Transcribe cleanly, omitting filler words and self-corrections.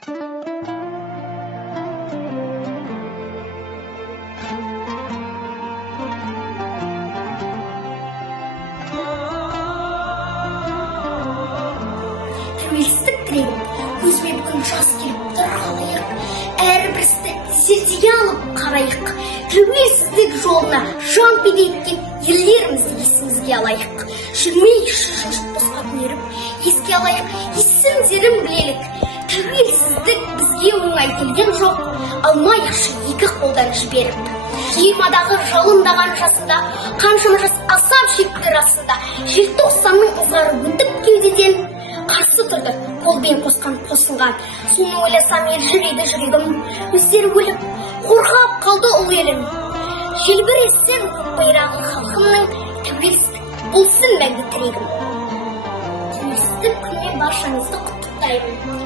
Тәуелсіздік тілеймін, көзіме бүгін жас келіп тұр қалайық, әрбір істі зердеге алып қарайық. Тәуелсіздік жолына жан пида еткен ерлерімізді есімізге алайық. Жүрмейік жұрт босқа көріп, еске алайық, есімдерін білелік. Тәуелсіздік бізге оңай келген жоқ, алмайықшы екі қолдан жіберіп. Жиырмадағы жалындаған жасында, қаншама жас азап шекті расында, желтоқсанның ызғары өтіп кеудеден, қарсы тұрды қолбен қосқан қосылған. Соны ойласам елжірейді жүрегім, өздері өліп қорғап қалды ұл елім. Желбіресін көк байрағы халқымның, тәуелсіздік болсын мәңгі тірегім. Тәуелсіздік күнімен баршаңызды құттықтаймын.